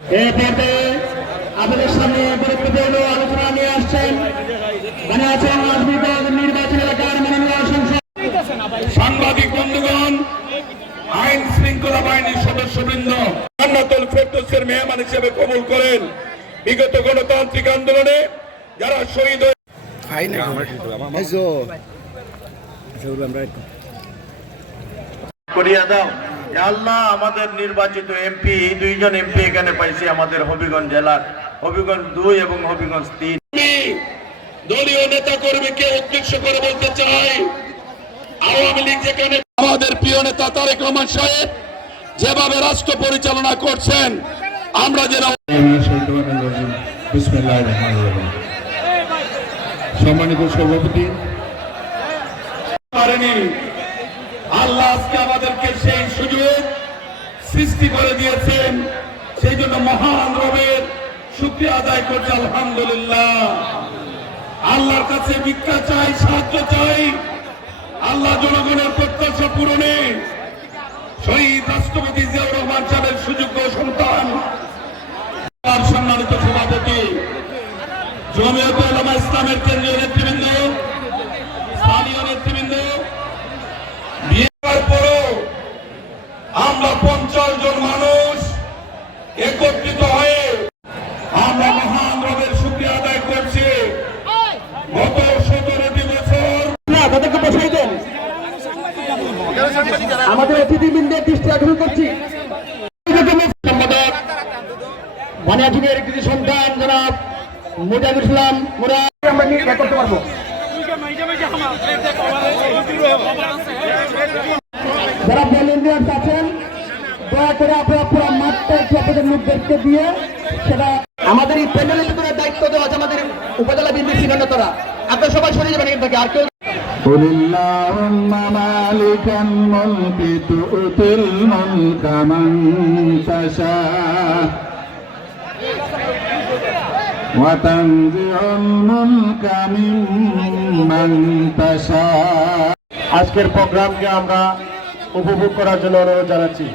এই পর্যায়ে আপনাদের সামনে গুরুত্বপূর্ণ আলোচনা নিয়ে আসছেন নির্বাচন এলাকার মাননীয় সংসদ সাংবাদিক বন্ধুগণ, আইন শৃঙ্খলা বাহিনীর সদস্যবৃন্দ, জান্নাতুল ফেরদৌসের মেহমান হিসেবে কবুল করেন। বিগত গণতান্ত্রিক আন্দোলনে যারা শহীদ করিয়া দাও। আল্লাহ, আমাদের নির্বাচিত এমপি, দুইজন এমপি এখানে পাইছি আমাদের হবিগঞ্জ জেলার, হবিগঞ্জ 2 এবং হবিগঞ্জ 3। দলীয় নেতা কর্মীকে উদ্দেশ্য করে বলতে চাই, আওয়ামী লীগ যেখানে আমাদের প্রিয় নেতা তারেক রহমান সাহেব যেভাবে রাষ্ট্র পরিচালনা করছেন, আমরা যেন সম্মানিত সভাপতি পারেনি, আল্লাহ আজকে আমাদেরকে সেই সুযোগ সৃষ্টি করে দিয়েছেন। সেই জন্য মহান রবের শুকরিয়া আদায় করছি, আলহামদুলিল্লাহ। আল্লাহর কাছে ভিক্ষা চাই, সাহায্য চাই, আল্লাহ জনগণের প্রত্যাশা পূরণে শহীদ রাষ্ট্রপতি জিয়াউর রহমান সাহেবের সুযোগ্য সন্তান, সম্মানিত সভাপতি, জমিয়তে উলামা ইসলামের কেন্দ্রীয় নেতৃবৃন্দ, স্থানীয় নেতৃবৃন্দ, বিয়ের পরও আমরা 50 জন মানুষ একত্রিত হয়ে আমরা মহান রবের শুকরিয়া আদায় করছি। গত 17টি বছর না তাদেরকে বসাই দেন। আমাদের অতিথিবৃন্দের দৃষ্টি আকর্ষণ করছি, সম্পাদক বানিয়াচুরের কৃতি সন্তান জনাব মুজাহিদুল ইসলাম মুরাদ, আমরা নিয়ে করতে পারবো। যারা ভলেন্টিয়ার্স আছেন, দয়া করে আপনারা পুরো মাঠটা একটু আপনাদের লোকদেরকে দিয়ে সেটা আমাদের এই প্যানেলের ভিতরে দায়িত্ব দেওয়া আছে আমাদের উপজেলা বিএনপির সিনিয়ররা। আপনারা সবাই সরে যাবেন এখান থেকে। আর কেউ قل اللهم مالك الملك تؤتي الملك من تشاء وتنزع الملك ممن تشاء। আজকের প্রোগ্রামকে আমরা উপভোগ করার জন্য অনুরোধ জানাচ্ছি।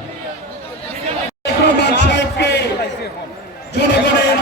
রহমান সাহেবকে জনগণের